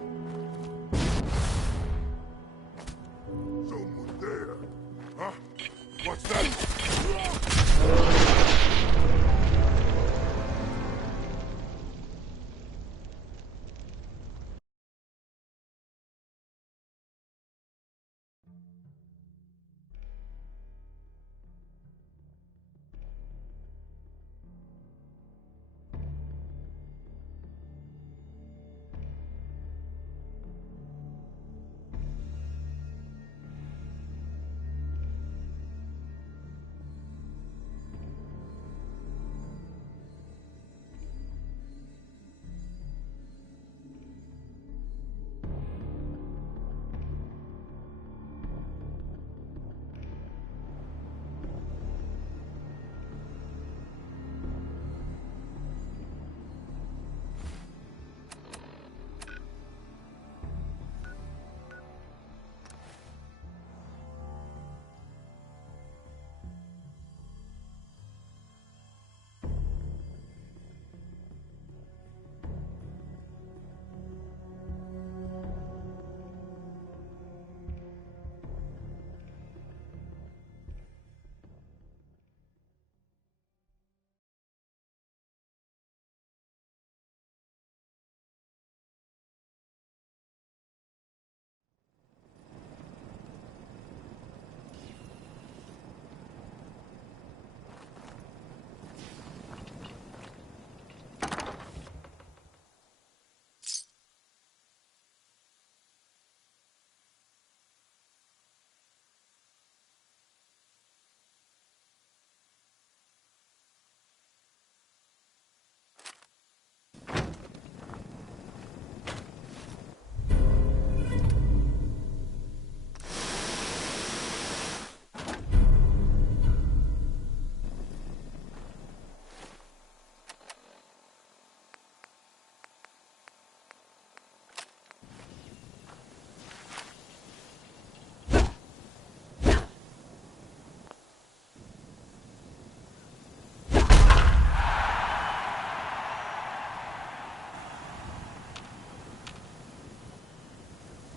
Someone there. Huh? What's that?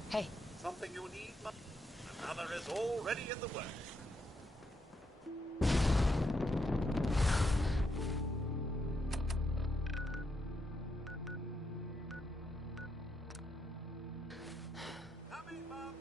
Hey. Something you need, another is already in the works. Coming, Mom.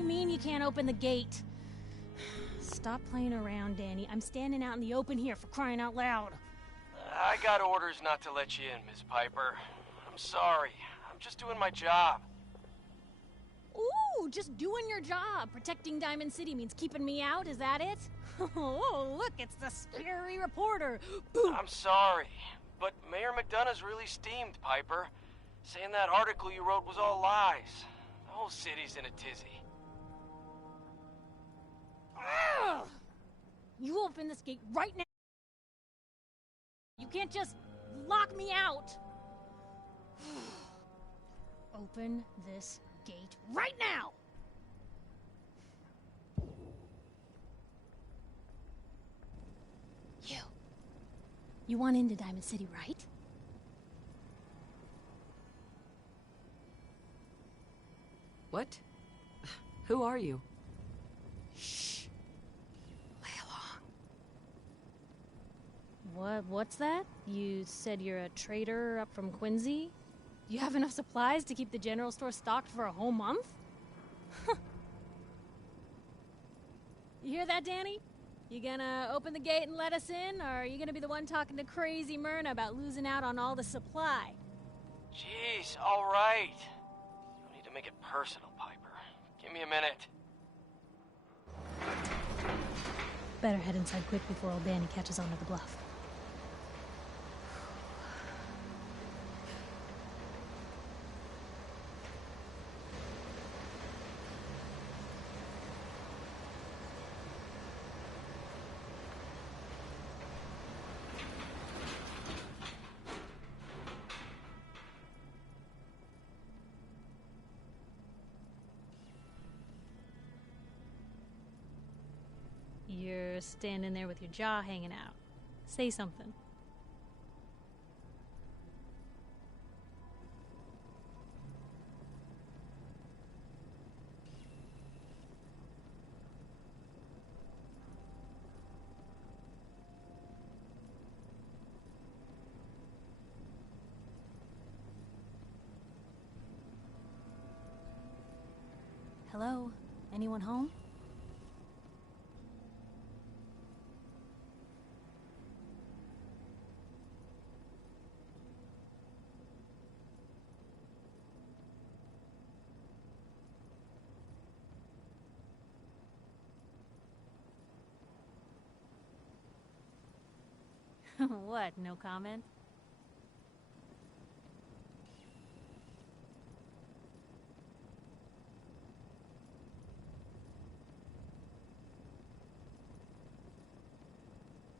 you mean you can't open the gate? Stop playing around, Danny. I'm standing out in the open here, for crying out loud. I got orders not to let you in, Miss Piper. I'm sorry. I'm just doing my job. Ooh, just doing your job. Protecting Diamond City means keeping me out, is that it? Oh, look, it's the scary reporter. Boom. I'm sorry, but Mayor McDonough's really steamed, Piper. Saying that article you wrote was all lies. The whole city's in a tizzy. Ugh. You open this gate right now. You can't just lock me out. Open this gate right now. You want into Diamond City, right? What? Who are you? Shh. Play along. What's that? You said you're a trader up from Quincy? You have enough supplies to keep the general store stocked for a whole month? You hear that, Danny? You gonna open the gate and let us in, or are you gonna be the one talking to crazy Myrna about losing out on all the supply? Jeez, all right. You need to make it personal, Piper. Give me a minute. Better head inside quick before old Danny catches on to the bluff. You're standing there with your jaw hanging out. Say something. Hello? Anyone home? What, no comment?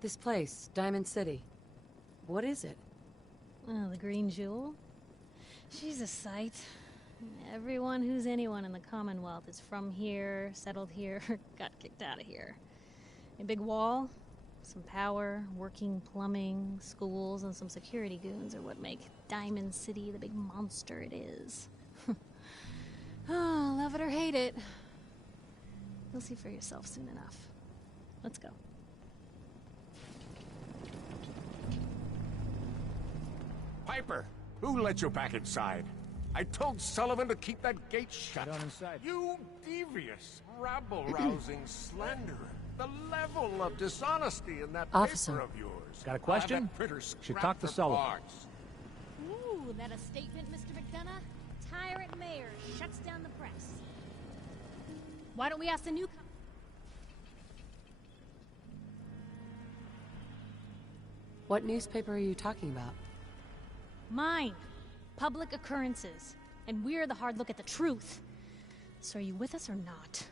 This place, Diamond City. What is it? Oh, the Green Jewel? She's a sight. Everyone who's anyone in the Commonwealth is from here, settled here, got kicked out of here. A big wall, some power, working plumbing, schools, and some security goons are what make Diamond City the big monster it is. Oh, love it or hate it. You'll see for yourself soon enough. Let's go. Piper, who let you back inside? I told Sullivan to keep that gate shut. Get on inside. You devious, rabble-rousing slanderer. The level of dishonesty in that Officer. paper of yours. Got a question? I'll have that printer Should scrapped talk to for Sullivan. parts. Ooh, that a statement, Mr. McDonough? Tyrant mayor shuts down the press. Why don't we ask the newcomer? What newspaper are you talking about? Mine. Public occurrences. And we're the hard look at the truth. So are you with us or not?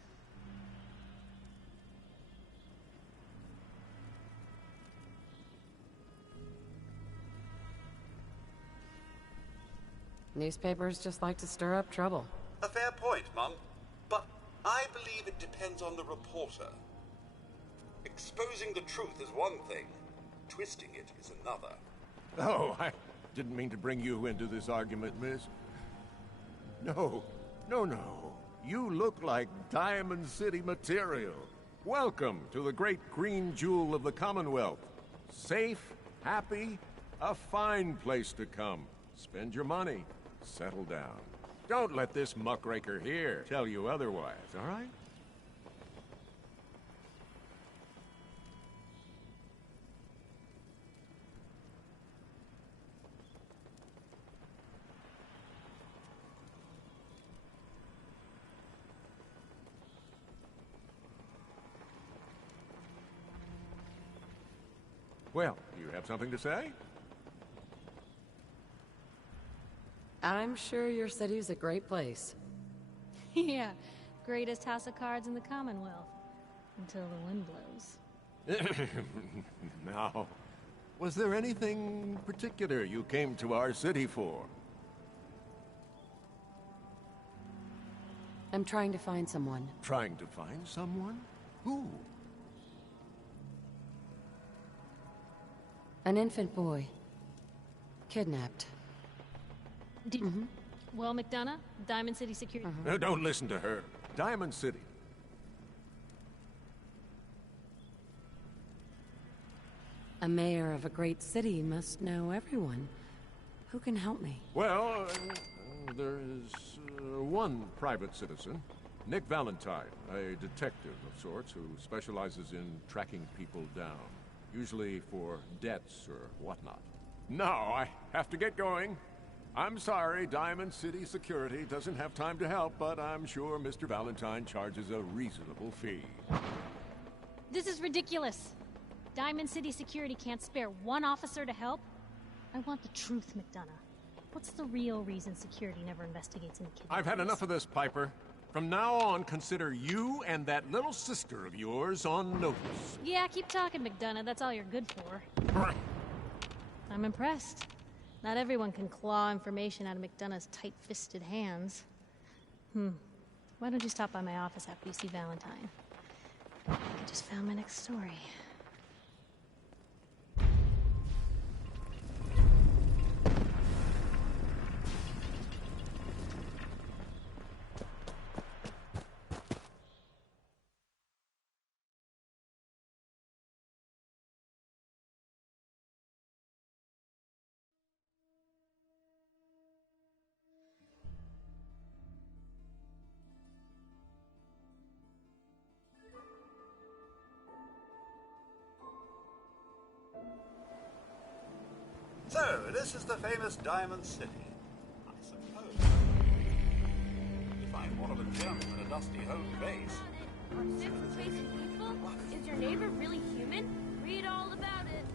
Newspapers just like to stir up trouble. A fair point, Mum. But I believe it depends on the reporter. Exposing the truth is one thing. Twisting it is another. Oh, I didn't mean to bring you into this argument, miss. No. You look like Diamond City material. Welcome to the great green jewel of the Commonwealth. Safe, happy, a fine place to come. Spend your money. Settle down. Don't let this muckraker here tell you otherwise, all right? Well, do you have something to say? I'm sure your city's a great place. Yeah, greatest house of cards in the Commonwealth. Until the wind blows. Now, was there anything particular you came to our city for? I'm trying to find someone. Trying to find someone? Who? An infant boy. Kidnapped. Well, McDonough, Diamond City Security. Don't listen to her. Diamond City. A mayor of a great city must know everyone. Who can help me? Well, there is one private citizen. Nick Valentine, a detective of sorts who specializes in tracking people down. Usually for debts or whatnot. Now, I have to get going. I'm sorry, Diamond City Security doesn't have time to help, but I'm sure Mr. Valentine charges a reasonable fee. This is ridiculous. Diamond City Security can't spare one officer to help? I want the truth, McDonough. What's the real reason security never investigates any kidnappings? I've had enough of this, Piper. From now on, consider you and that little sister of yours on notice. Yeah, keep talking, McDonough. That's all you're good for. I'm impressed. Not everyone can claw information out of McDonough's tight-fisted hands. Why don't you stop by my office after you see Valentine? I just found my next story. So, this is the famous Diamond City. I suppose. You find one of the gems in a dusty home base. Are Sims replacing people? Is your neighbor really human? Read all about it.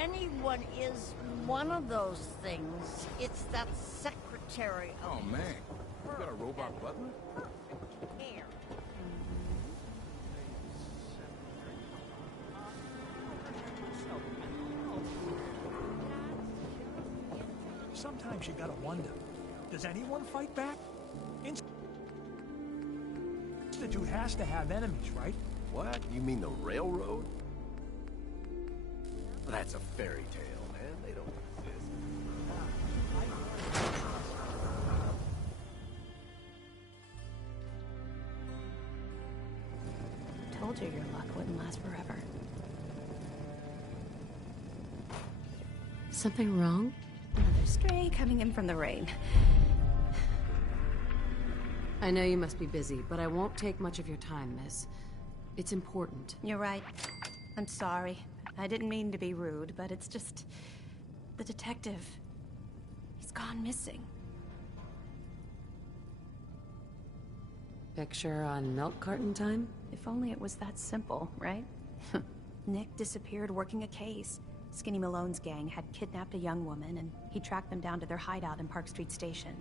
Anyone is one of those things. It's that secretary. Oh man, you got a robot butler? Here. Sometimes you gotta wonder, does anyone fight back? Institute has to have enemies, right? What? You mean the railroad? That's a fairy tale, man. They don't exist. Told you your luck wouldn't last forever. Something wrong? Another stray coming in from the rain. I know you must be busy, but I won't take much of your time, miss. It's important. You're right. I'm sorry. I didn't mean to be rude, but it's just... the detective. He's gone missing. Picture on milk carton time? If only it was that simple, right? Nick disappeared working a case. Skinny Malone's gang had kidnapped a young woman, and he tracked them down to their hideout in Park Street Station.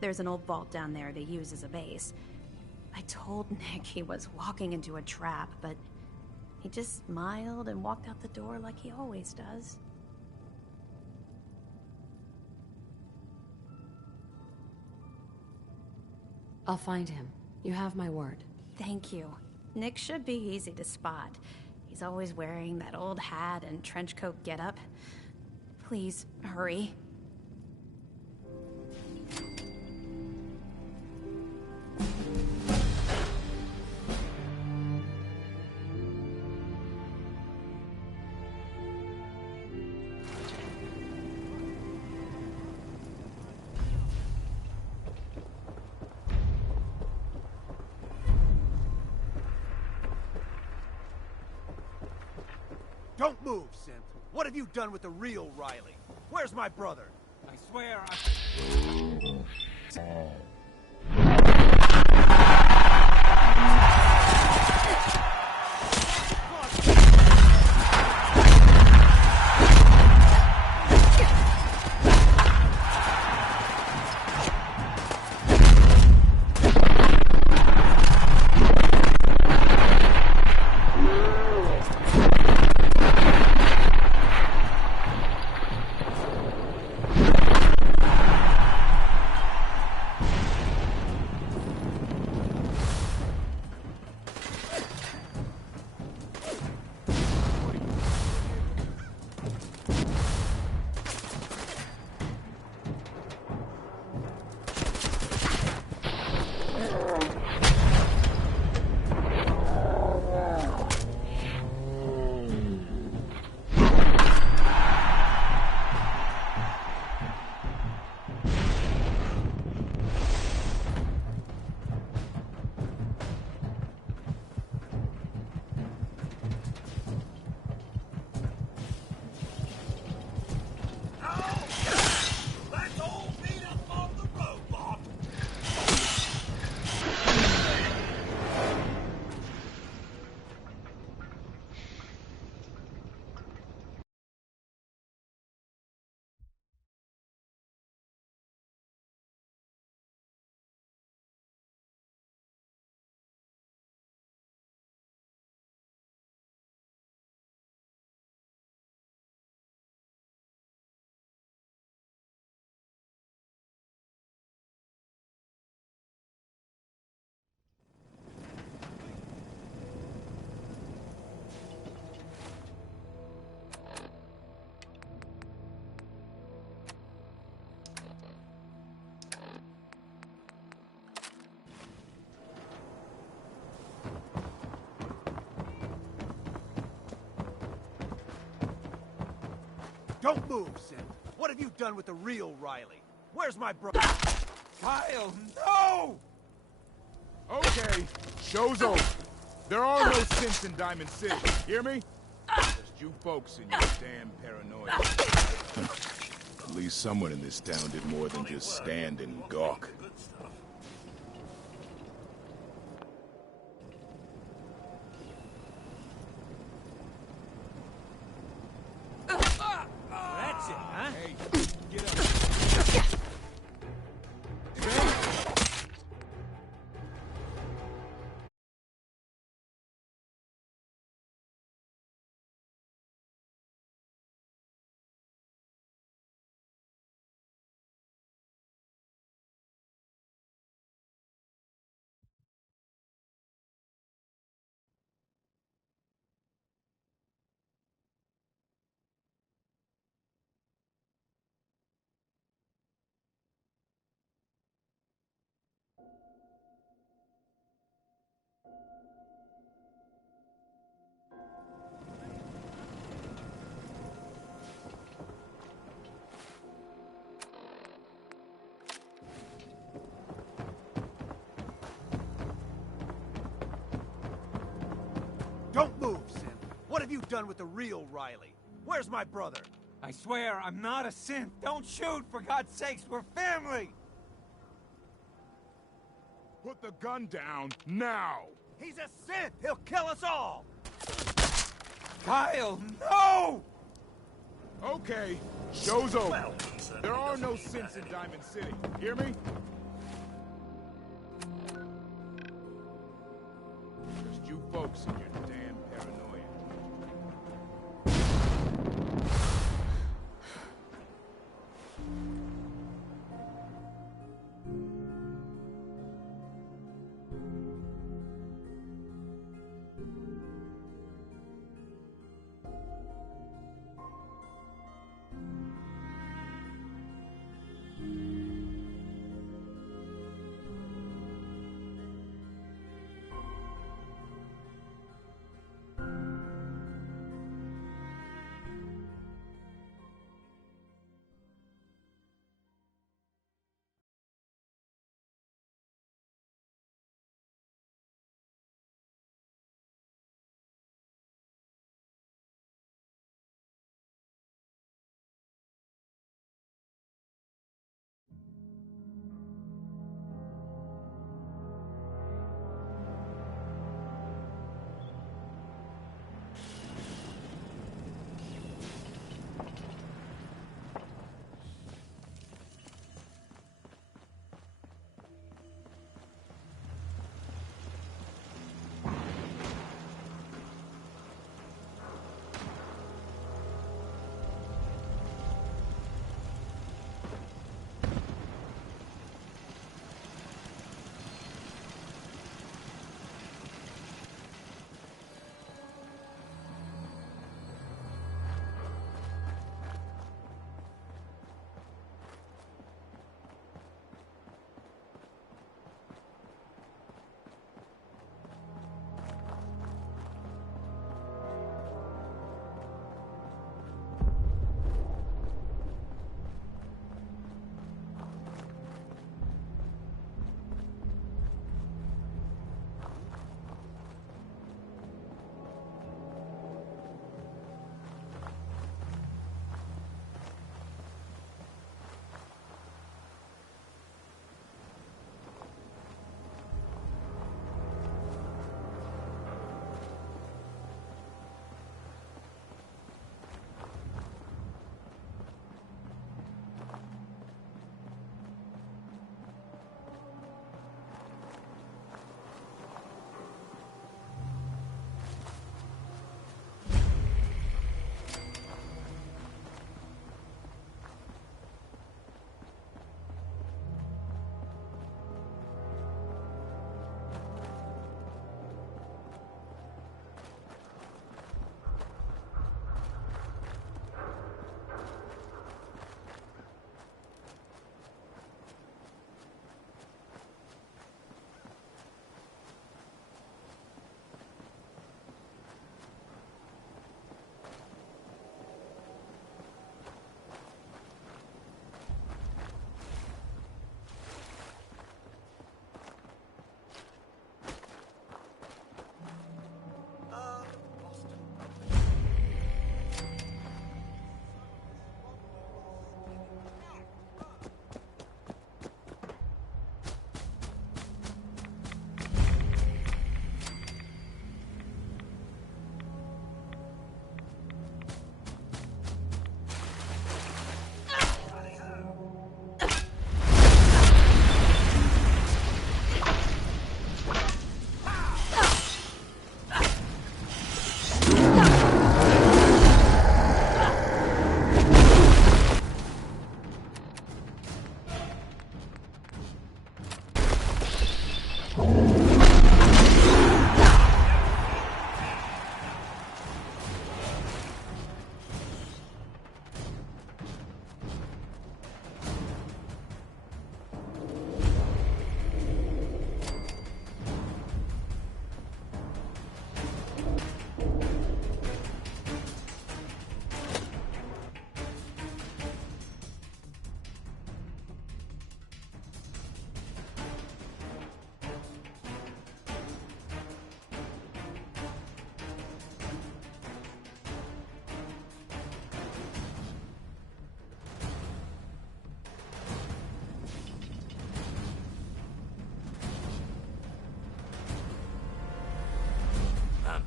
There's an old vault down there they use as a base. I told Nick he was walking into a trap, but he just smiled and walked out the door like he always does. I'll find him. You have my word. Thank you. Nick should be easy to spot. He's always wearing that old hat and trench coat getup. Please, hurry. Don't move, Synth. What have you done with the real Riley? Where's my brother? I swear I... Don't move, Synth. What have you done with the real Riley? Where's my brother? Kyle, no! Okay, show's over. There are no synths in Diamond City. Hear me? Just you folks and your damn paranoia. At least someone in this town did more than just stand and gawk. That's it, huh? Hey, get up. Don't move, Synth. What have you done with the real Riley? Where's my brother? I swear I'm not a synth. Don't shoot, for God's sakes. We're family. Put the gun down now. He's a Synth! He'll kill us all! Kyle, no! Okay, show's over. There are no synths in Diamond City. Hear me? Just you folks and your damn paranoia.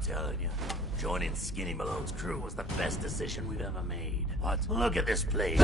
telling you, joining Skinny Malone's crew was the best decision we've ever made. What? Look at this place.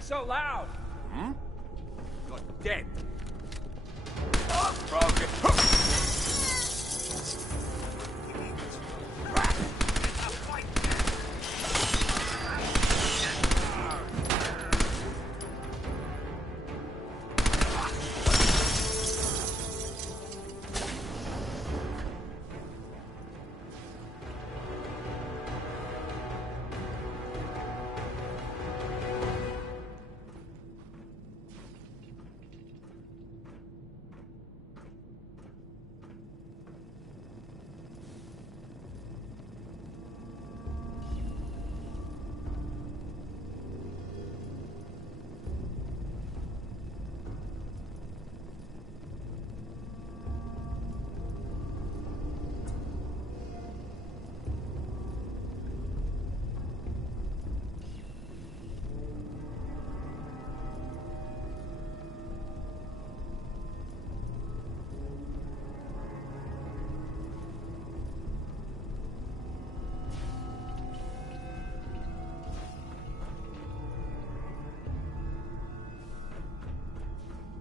So loud. Hmm? You're dead. Oh, broken.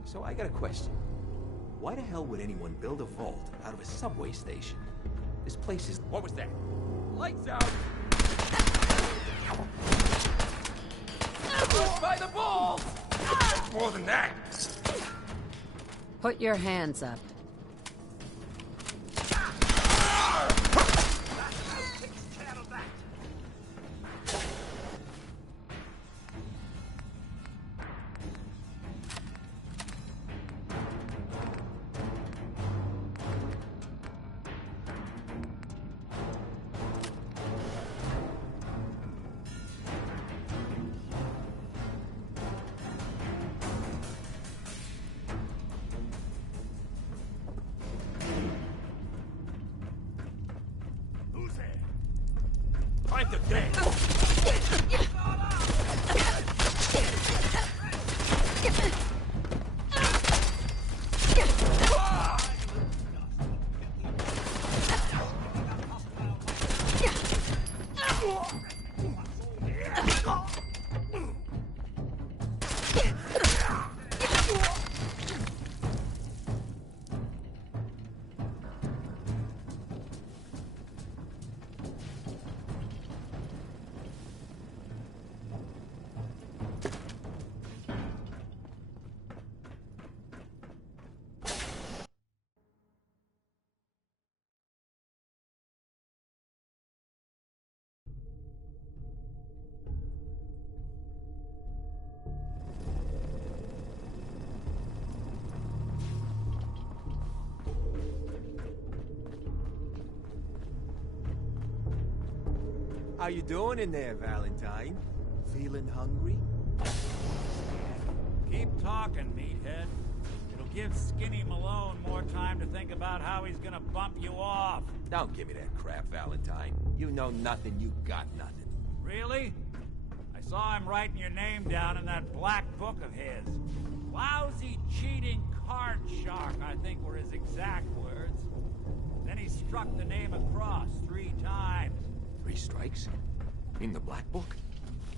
So I got a question. Why the hell would anyone build a vault out of a subway station? This place is... What was that? Lights out. Push by the balls. More than that. Put your hands up. Time to dance. How you doing in there, Valentine? Feeling hungry? Keep talking, meathead. It'll give Skinny Malone more time to think about how he's gonna bump you off. Don't give me that crap, Valentine. You know nothing, you got nothing. Really? I saw him writing your name down in that black book of his. Lousy, cheating card shark, I think were his exact words. Then he struck the name across 3 times. 3 strikes? In the black book?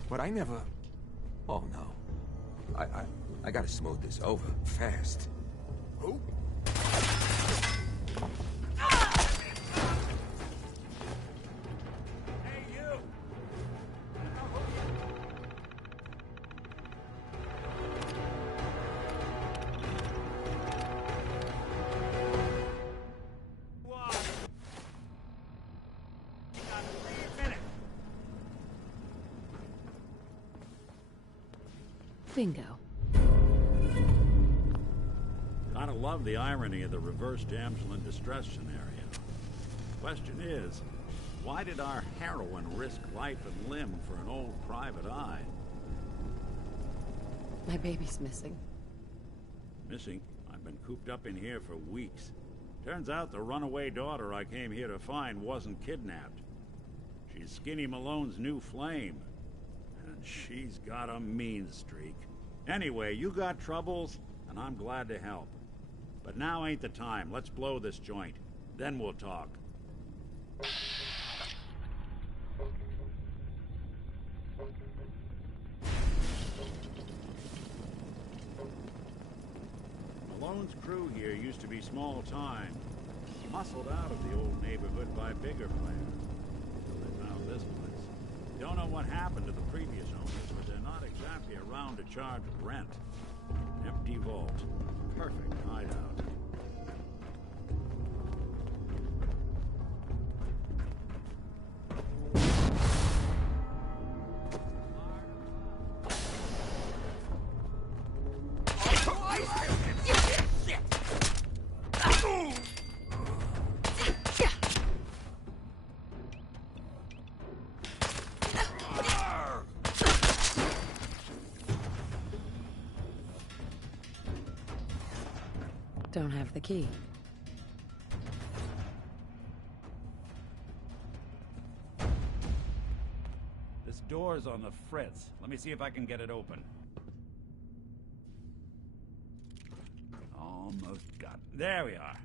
But I never... Oh, no. I gotta smooth this over, fast. Who? Hey, you! Bingo. Gotta love the irony of the reverse damsel in distress scenario. Question is, why did our heroine risk life and limb for an old private eye? My baby's missing. Missing? I've been cooped up in here for weeks. Turns out the runaway daughter I came here to find wasn't kidnapped. She's Skinny Malone's new flame. And she's got a mean streak. Anyway, you got troubles, and I'm glad to help. But now ain't the time. Let's blow this joint. Then we'll talk. Malone's crew here used to be small time. Muscled out of the old neighborhood by bigger players. They found this place. Don't know what happened to the previous owners, but they're not exactly around to charge rent. Empty vault. Perfect hideout. Don't have the key. This door's on the fritz. Let me see if I can get it open. Almost got it. There we are.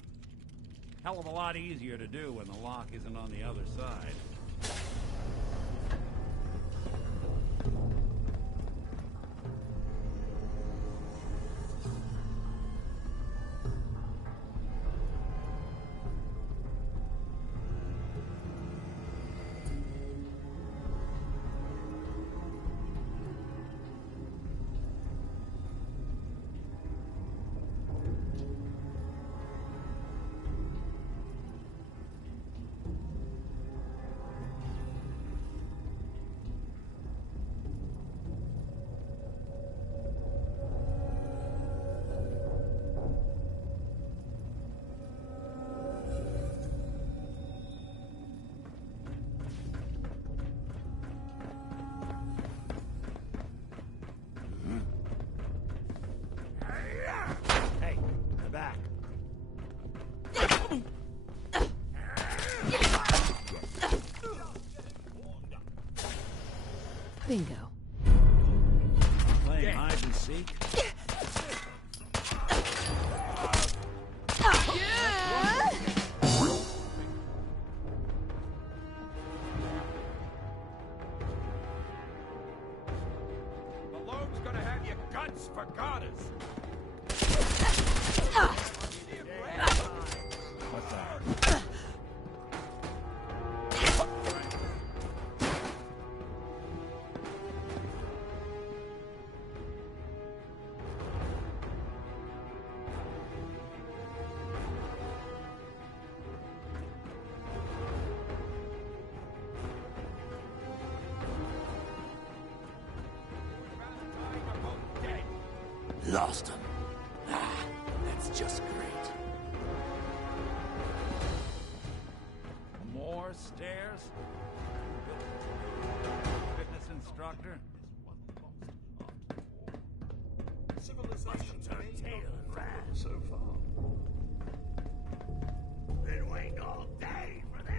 Hell of a lot easier to do when the lock isn't on the other side. Bingo. Playing hide and seek? Malone's gonna have your guts for goddess. What's that? Lost him. Ah, that's just great. More stairs? instructor? Civilization may not have fallen so far. Been waiting all day for this.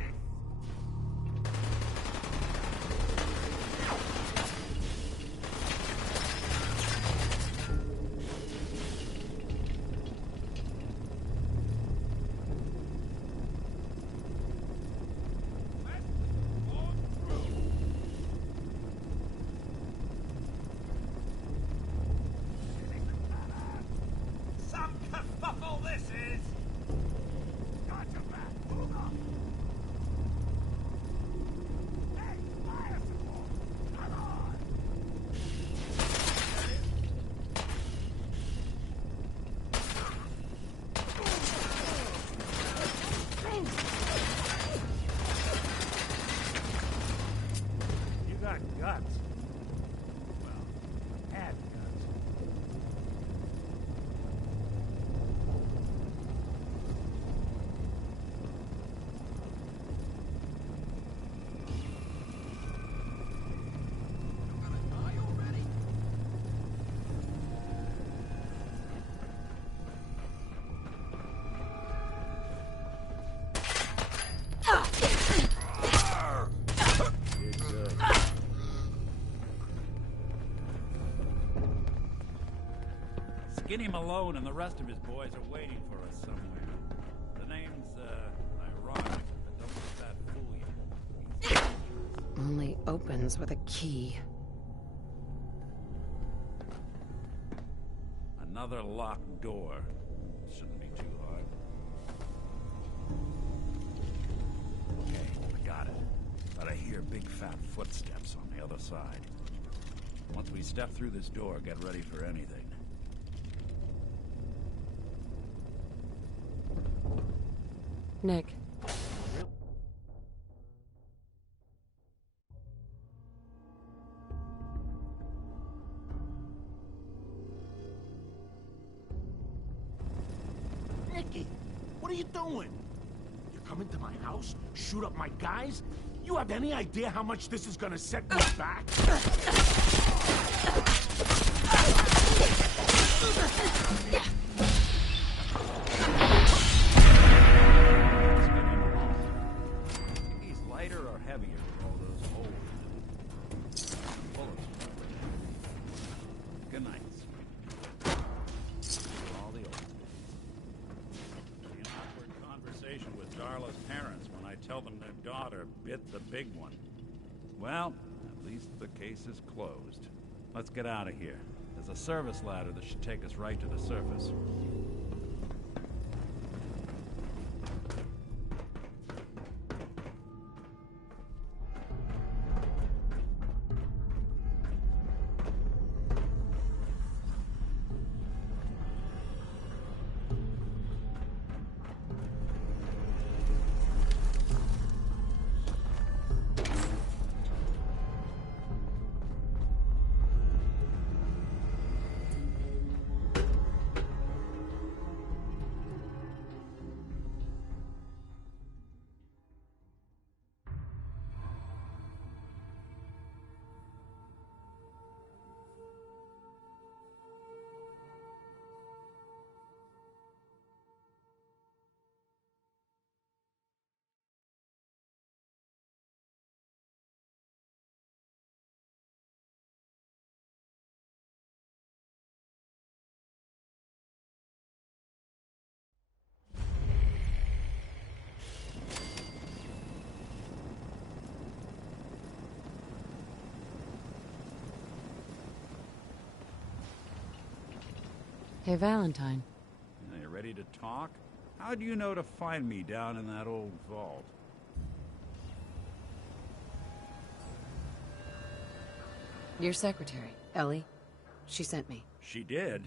Some kerfuffle this is! Got your back. Move up. Hey, fire support. Come on. You got guts. Well, had guts. Skinny Malone and the rest of his boys are waiting for us somewhere. The name's, ironic, but don't let that fool you. Only opens with a key. Another locked door. Shouldn't be too hard. Okay, I got it. But I hear big fat footsteps on the other side. Once we step through this door, get ready for anything. Nick. Nicky, what are you doing? You come into my house, shoot up my guys? You have any idea how much this is gonna set me back? He's lighter or heavier with all those holes? Bullets. Good night. All the old. An awkward conversation with Darla's parents when I tell them their daughter bit the big one. Well, at least the case is closed. Let's get out of here. There's a service ladder that should take us right to the surface. Hey, Valentine. You ready to talk? How do you know to find me down in that old vault? Your secretary, Ellie. She sent me. She did?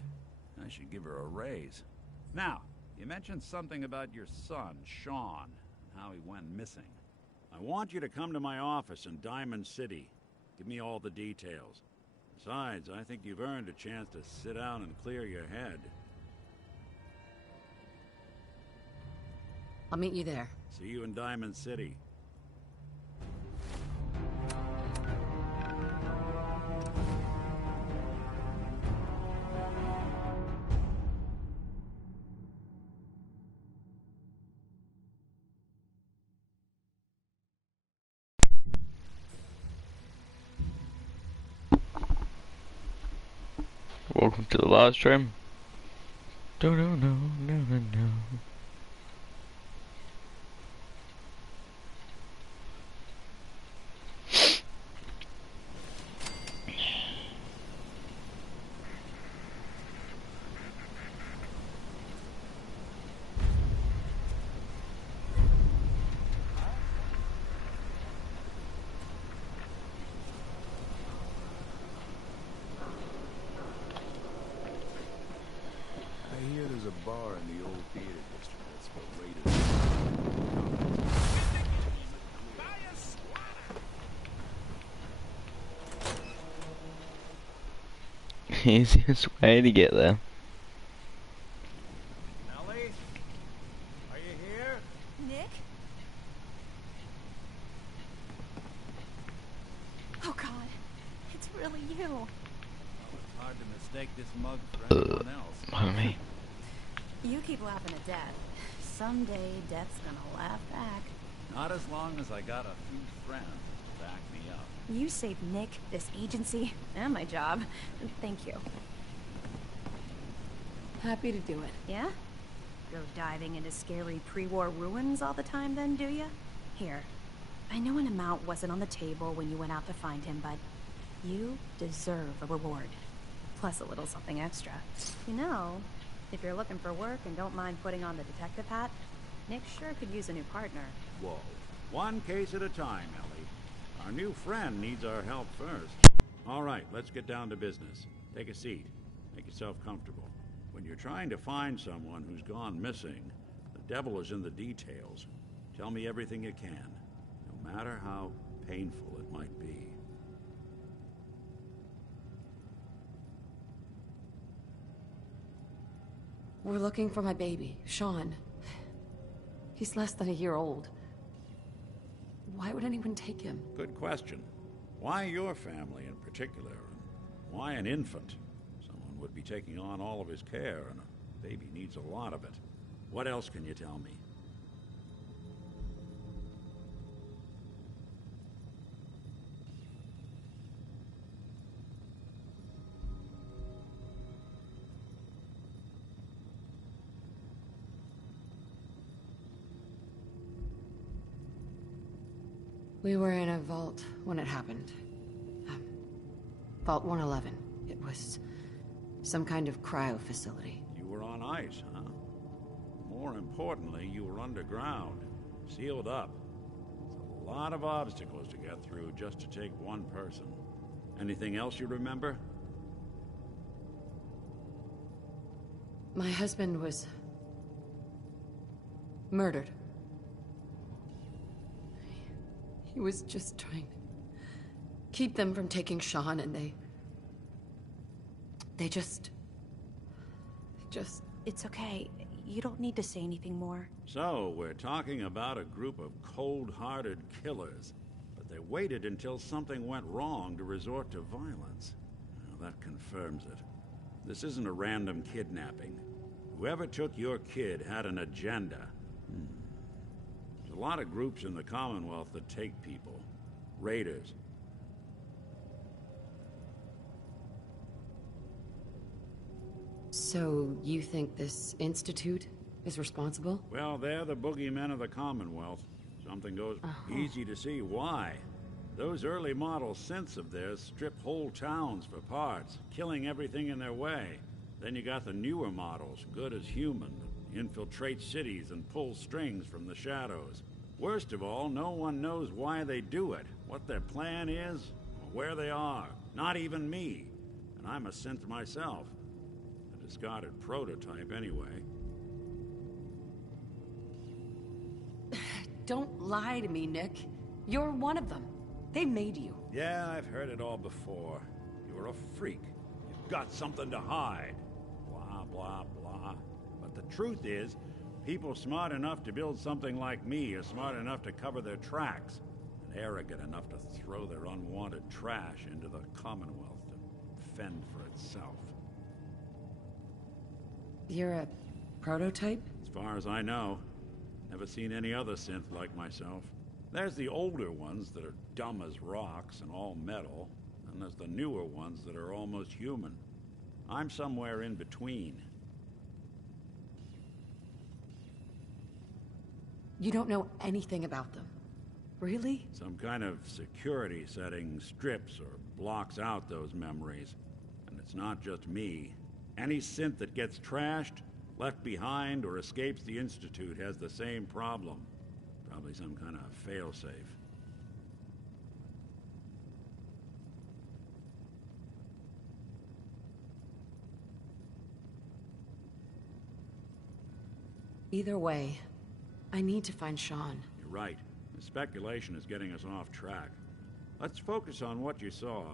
I should give her a raise. Now, you mentioned something about your son, Sean, and how he went missing. I want you to come to my office in Diamond City. Give me all the details. Besides, I think you've earned a chance to sit down and clear your head. I'll meet you there. See you in Diamond City. Welcome to the live stream. No. I hear there's a bar in the old theater district that's for raiders. Easiest way to get there. Ellie? Are you here? Nick? Oh God, it's really you. Well, it's hard to mistake this mug for anyone else. Homie. You keep laughing at Death. Someday, Death's gonna laugh back. Not as long as I got a few friends to back me up. You saved Nick, this agency, and my job. Thank you. Happy to do it. Yeah? Go diving into scary pre-war ruins all the time then, do ya? Here. I know an amount wasn't on the table when you went out to find him, but you deserve a reward. Plus a little something extra. You know, if you're looking for work and don't mind putting on the detective hat, Nick sure could use a new partner. Whoa. One case at a time, Ellie. Our new friend needs our help first. All right, let's get down to business. Take a seat. Make yourself comfortable. When you're trying to find someone who's gone missing, the devil is in the details. Tell me everything you can, no matter how painful it might be. We're looking for my baby, Sean. He's less than a year old. Why would anyone take him? Good question. Why your family in particular? And why an infant? Someone would be taking on all of his care, and a baby needs a lot of it. What else can you tell me? We were in a vault when it happened. Vault 111. It was some kind of cryo facility. You were on ice, huh? More importantly, you were underground, sealed up. It's a lot of obstacles to get through just to take one person. Anything else you remember? My husband was murdered. He was just trying to keep them from taking Sean, and they just... It's okay. You don't need to say anything more. So, we're talking about a group of cold-hearted killers, but they waited until something went wrong to resort to violence. Well, that confirms it. This isn't a random kidnapping. Whoever took your kid had an agenda. There's a lot of groups in the Commonwealth that take people. Raiders. So, you think this institute is responsible? Well, they're the boogeymen of the Commonwealth. Something goes easy to see why. Those early model synths of theirs strip whole towns for parts, killing everything in their way. Then you got the newer models, good as human, infiltrate cities and pull strings from the shadows. Worst of all, no one knows why they do it, what their plan is, or where they are. Not even me. And I'm a synth myself. A discarded prototype anyway. Don't lie to me, Nick. You're one of them. They made you. Yeah, I've heard it all before. You're a freak. You've got something to hide. Blah, blah, blah. But the truth is, people smart enough to build something like me are smart enough to cover their tracks, and arrogant enough to throw their unwanted trash into the Commonwealth to fend for itself. You're a prototype? As far as I know. Never seen any other synth like myself. There's the older ones that are dumb as rocks and all metal, and there's the newer ones that are almost human. I'm somewhere in between. You don't know anything about them. Really? Some kind of security setting strips or blocks out those memories. And it's not just me. Any synth that gets trashed, left behind, or escapes the Institute has the same problem. Probably some kind of failsafe. Either way, I need to find Sean. You're right. The speculation is getting us off track. Let's focus on what you saw.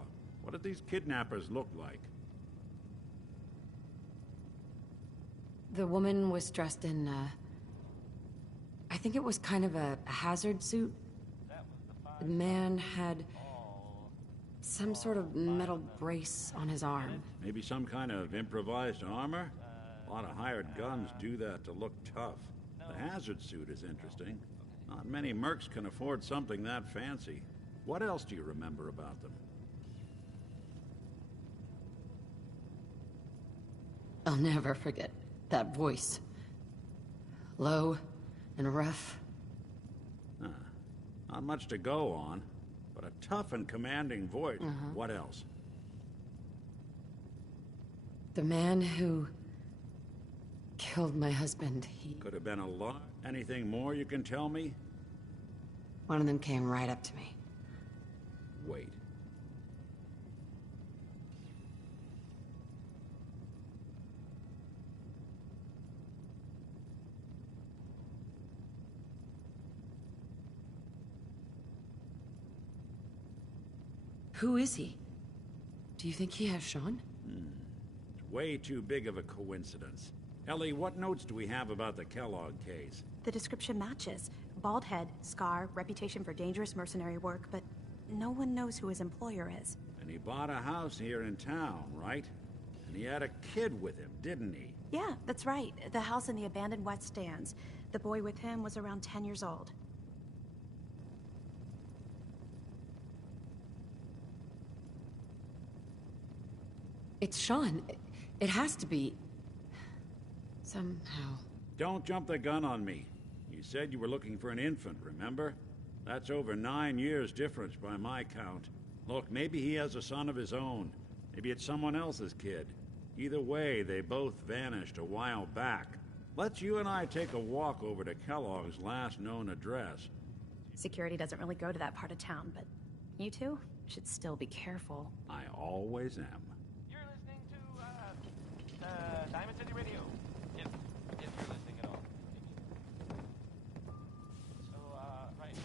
What did these kidnappers look like? The woman was dressed in, I think it was kind of a hazard suit. The man had some sort of metal brace on his arm. Maybe some kind of improvised armor? A lot of hired guns do that to look tough. The hazard suit is interesting. Not many mercs can afford something that fancy. What else do you remember about them? I'll never forget that voice. Low and rough. Huh. Not much to go on, but a tough and commanding voice. What else? The man who killed my husband, he... Could have been a lot. Anything more you can tell me? One of them came right up to me. Wait. Who is he? Do you think he has Sean? It's way too big of a coincidence. Ellie, what notes do we have about the Kellogg case? The description matches. Bald head, scar, reputation for dangerous mercenary work, but no one knows who his employer is. And he bought a house here in town, right? And he had a kid with him, didn't he? Yeah, that's right. The house in the abandoned West Stands. The boy with him was around 10 years old. It's Sean. It has to be. Somehow. Don't jump the gun on me. You said you were looking for an infant, remember? That's over 9 years difference by my count. Look, maybe he has a son of his own. Maybe it's someone else's kid. Either way, they both vanished a while back. Let's you and I take a walk over to Kellogg's last known address. Security doesn't really go to that part of town, but you two should still be careful. I always am. You're listening to, Diamond City Radio. If you're listening at all. So, right.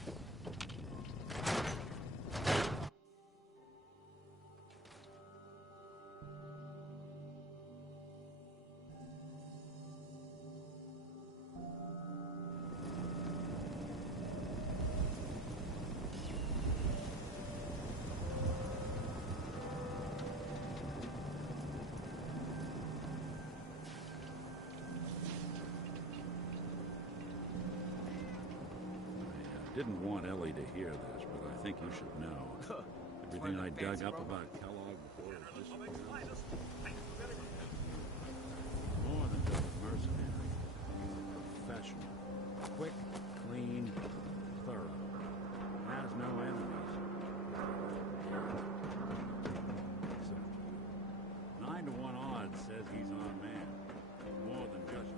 Didn't want Ellie to hear this, but I think you should know. Everything I dug up about Kellogg before it disappeared. More than just a mercenary. Professional. Quick, clean, thorough. Has no enemies. Except you. 9 to 1 odds says he's our man. More than just...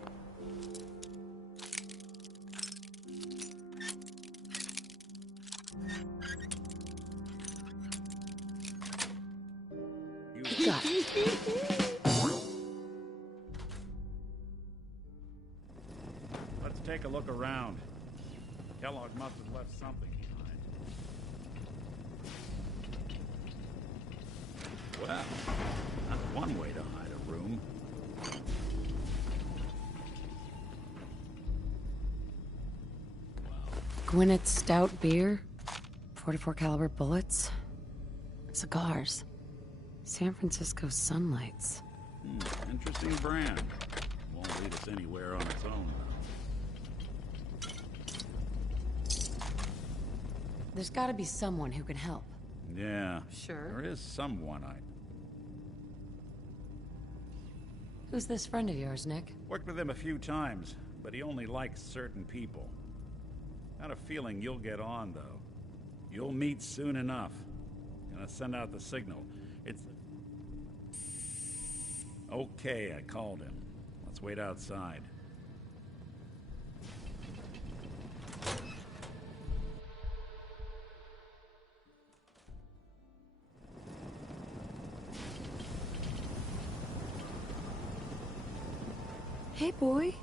Got it. Let's take a look around. Kellogg must have left something behind. Well, that's one way to hide a room. Gwinnett's stout beer, 44 caliber bullets, cigars, San Francisco sunlights. Interesting brand. Won't lead us anywhere on its own, though. There's gotta be someone who can help. Yeah. Sure. There is someone Who's this friend of yours, Nick? Worked with him a few times, but he only likes certain people. Got a feeling you'll get on, though. You'll meet soon enough. Gonna send out the signal. It's... Okay, I called him. Let's wait outside. Hey, boy.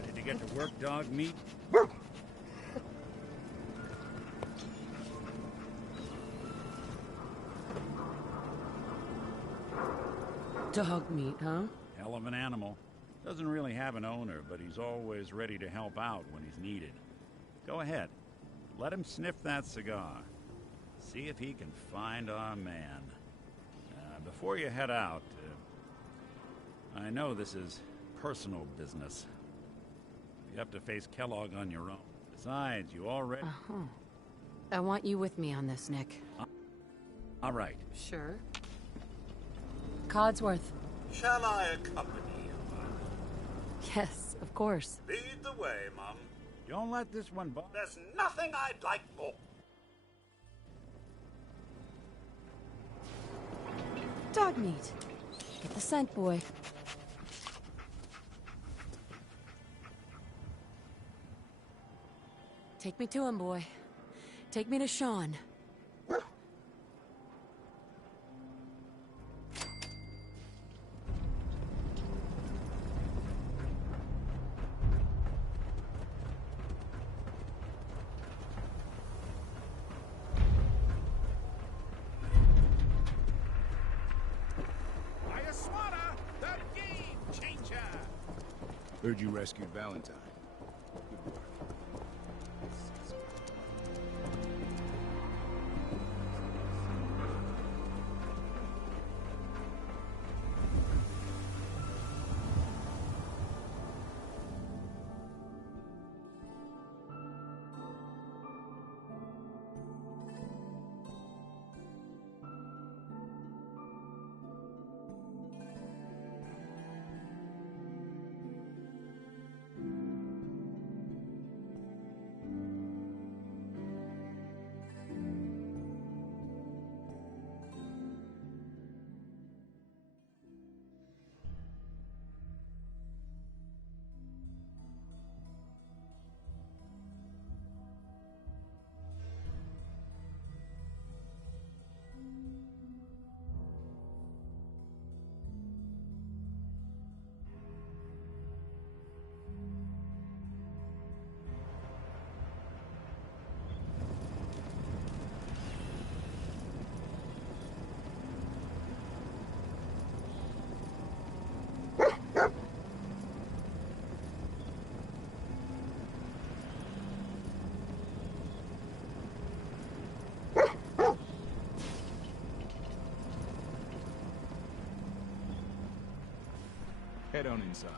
Ready to get to work, dog meat? Dog meat, huh? Hell of an animal. Doesn't really have an owner, but he's always ready to help out when he's needed. Go ahead. Let him sniff that cigar. See if he can find our man. Before you head out, I know this is personal business. You have to face Kellogg on your own. Besides, you already... I want you with me on this, Nick. All right. Sure. Codsworth. Shall I accompany you? Yes, of course. Lead the way, Mum. Don't let this one bother. There's nothing I'd like more. Dog meat. Get the scent, boy. Take me to him, boy. Take me to Sean. Heard you rescued Valentine. Good work. Head on inside.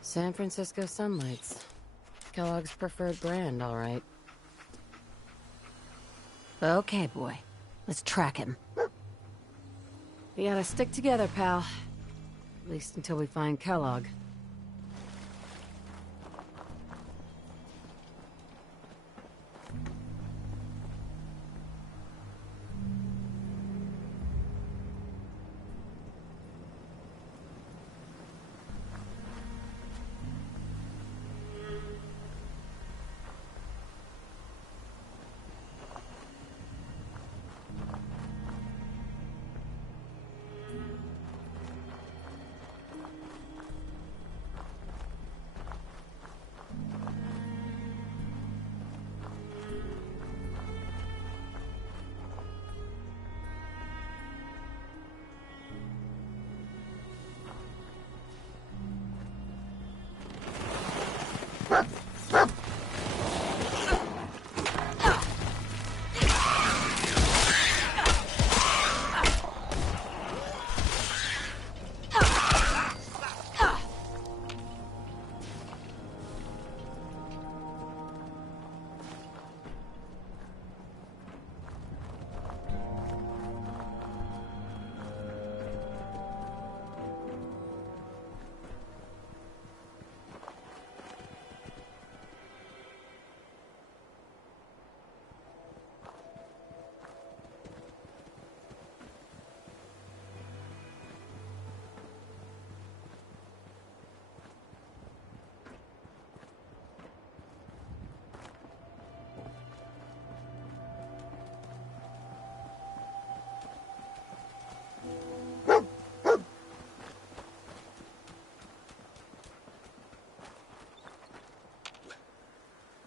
San Francisco sunlights. Kellogg's preferred brand, all right. Okay, boy. Let's track him. We gotta stick together, pal. At least until we find Kellogg.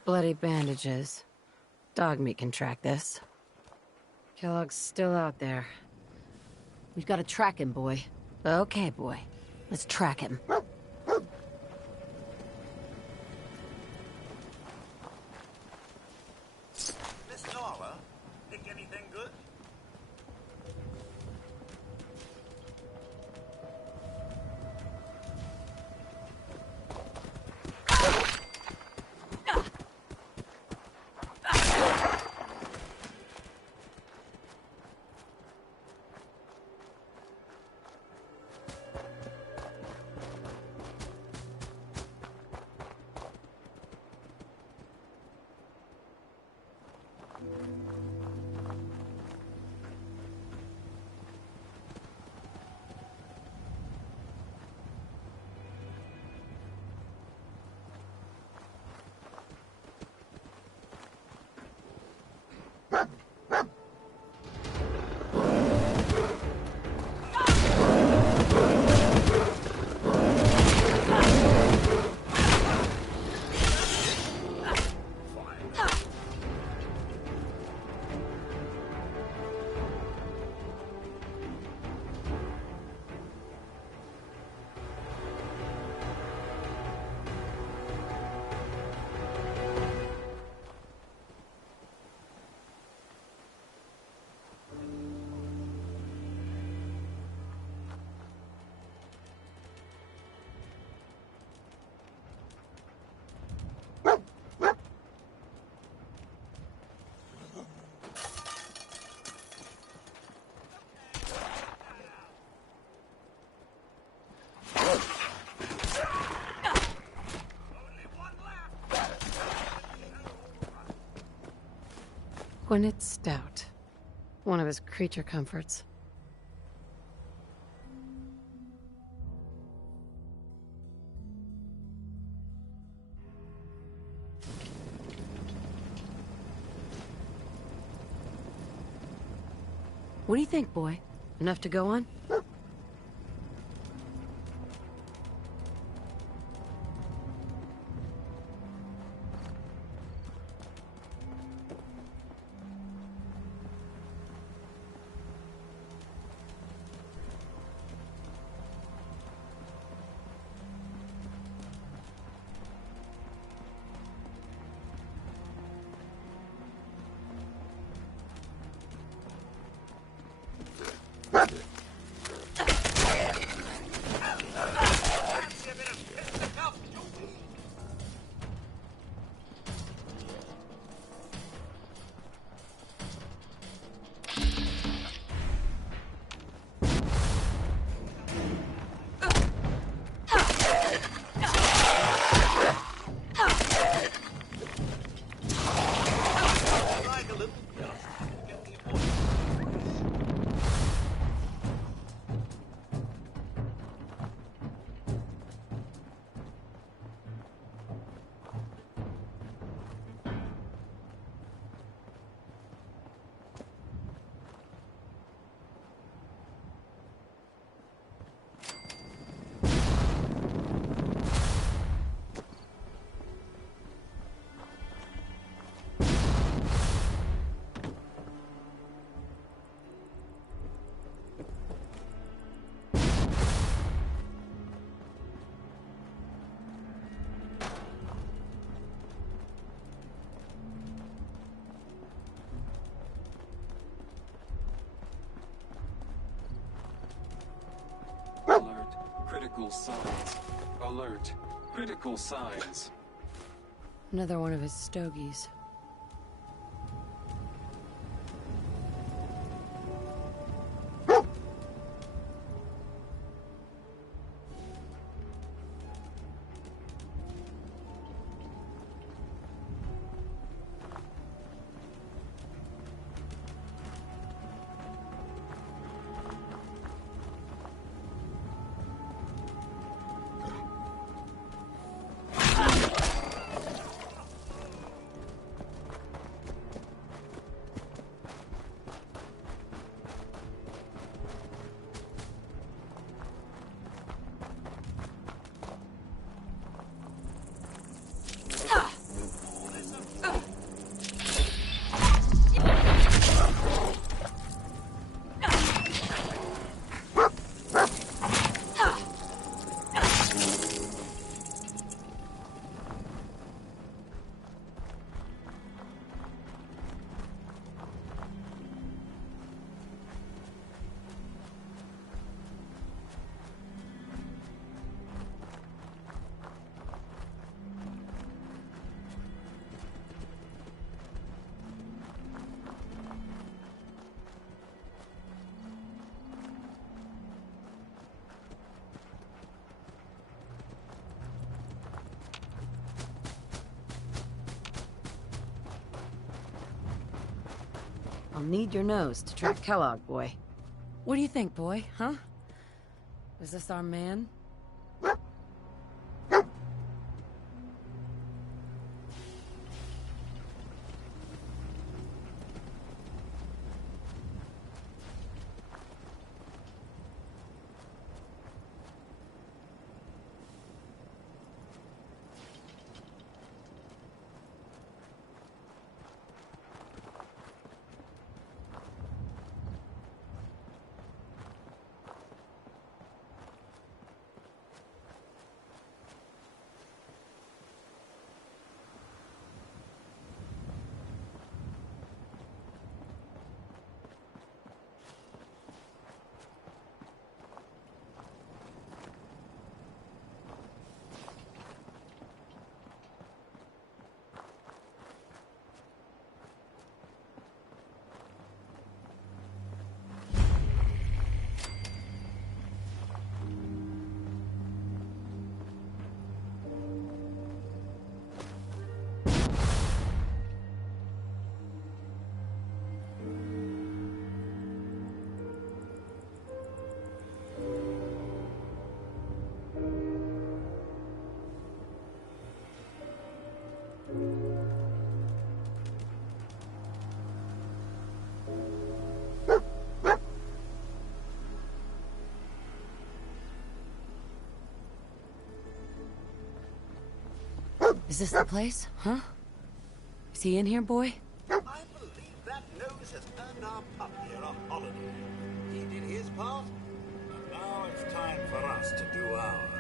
Bloody bandages. Dog meat can track this. Kellogg's still out there. We've got to track him, boy. Okay, boy. Let's track him. Miss Tara, think anything good? Gwyneth Stout. One of his creature comforts. What do you think, boy? Enough to go on? Critical signs. Alert. Critical signs. Another one of his stogies. I'll need your nose to track Kellogg, boy. What do you think, boy, huh? Is this our man? Is this the place, huh? Is he in here, boy? I believe that nose has earned our pup here a holiday. He did his part, and now it's time for us to do ours.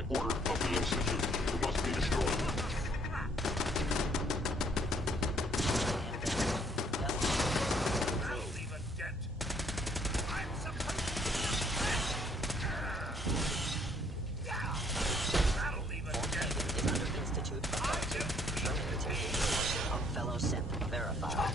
By order of the Institute, it must be destroyed. That'll leave a dent. I'm supposed to... That'll leave a dent. Institute of Fellowship verified.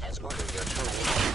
As ordered, your termination.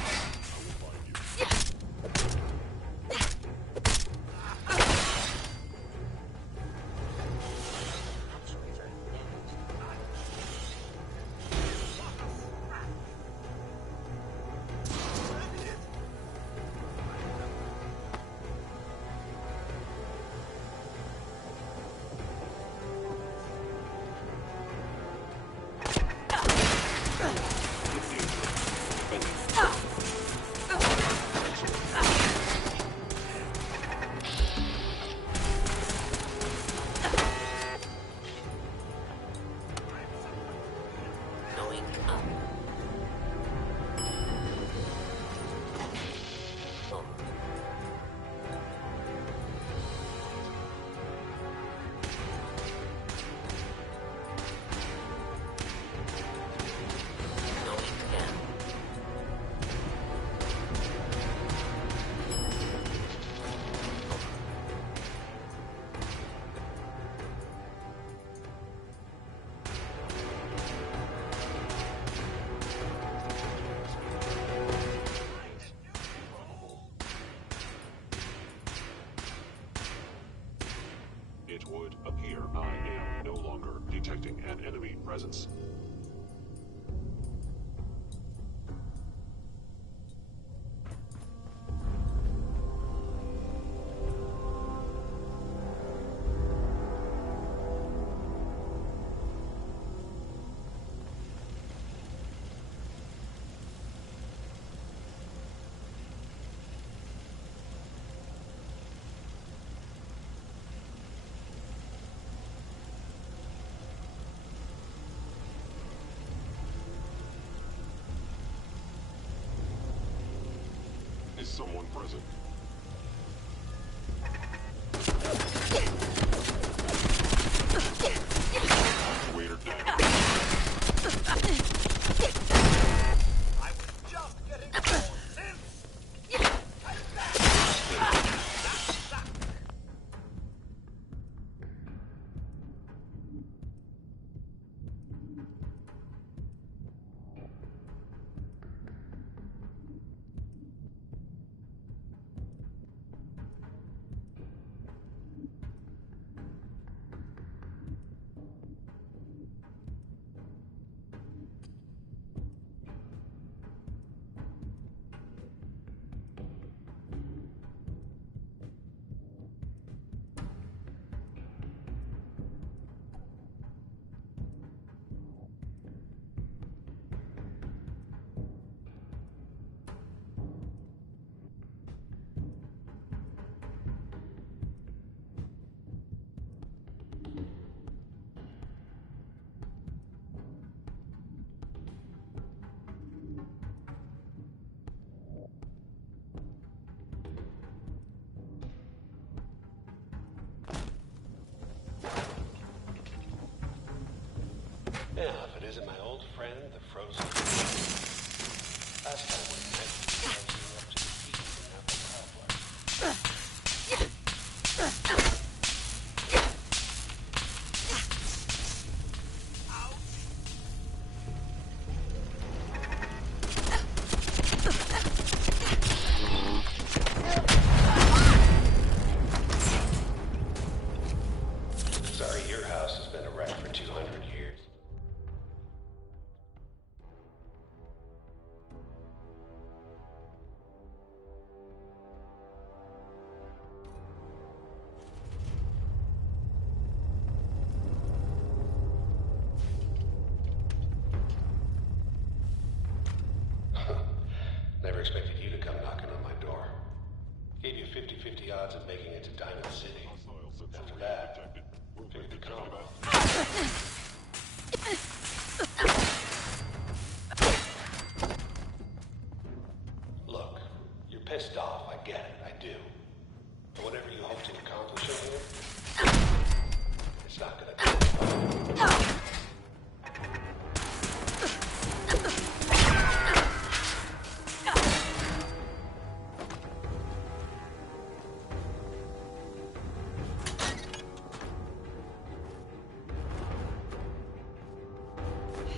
It would appear I am no longer detecting an enemy presence. Is someone present? Waiter down. I was just getting more sense. Yeah, if it isn't my old friend, the frozen. Last time we met, expected you to come knocking on my door. Gave you 50-50 odds of making it to Diamond City. After that, figured the combo. Look, you're pissed off, I get it, I do. But whatever you hope to accomplish in here, it's not gonna be.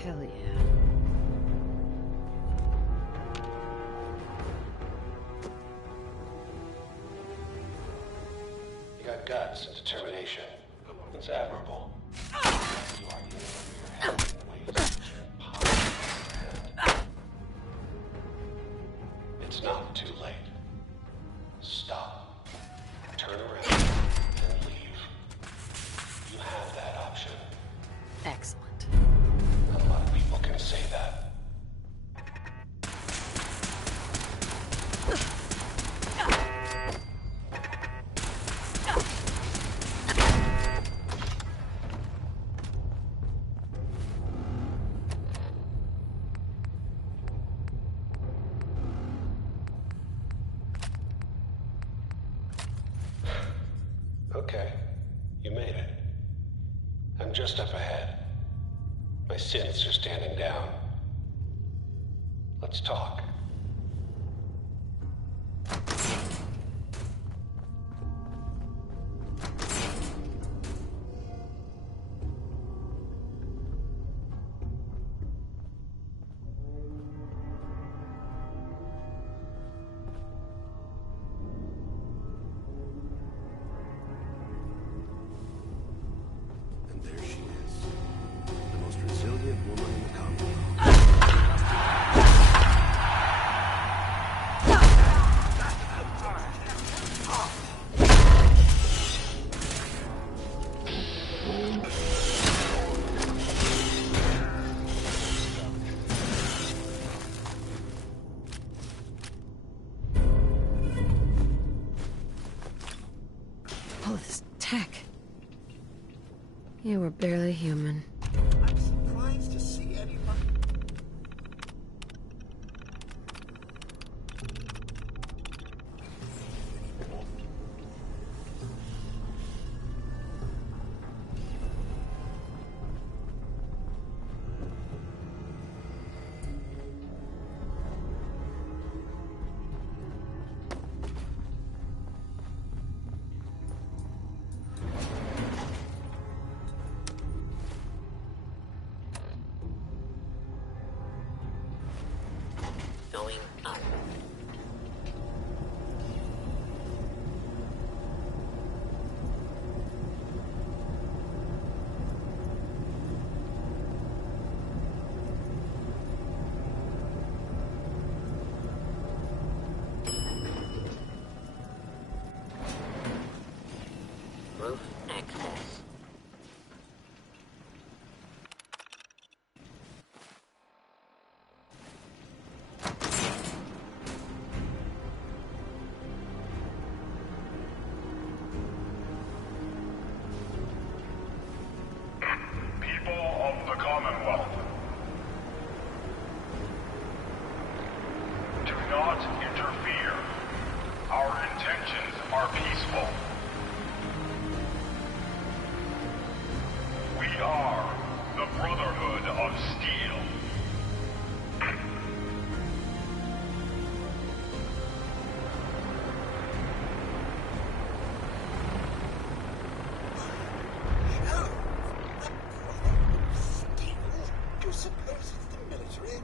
Hell yeah. You got guts and determination. It's admirable. You are getting over your head in ways that should possibly end. It's not too late. Stop. Turn around and leave. You have that option. Excellent. Not a lot of people can say that. Okay, you made it. I'm just up ahead. My synths are standing down. Let's talk. And there she is. The most resilient woman in the Commonwealth. All this tech. You were barely human. I'm surprised to see anyone. Going up. Roof access. People of the Commonwealth, do not interfere. Our intentions are peaceful. We are the Brotherhood of Steel. Do you suppose it's the military?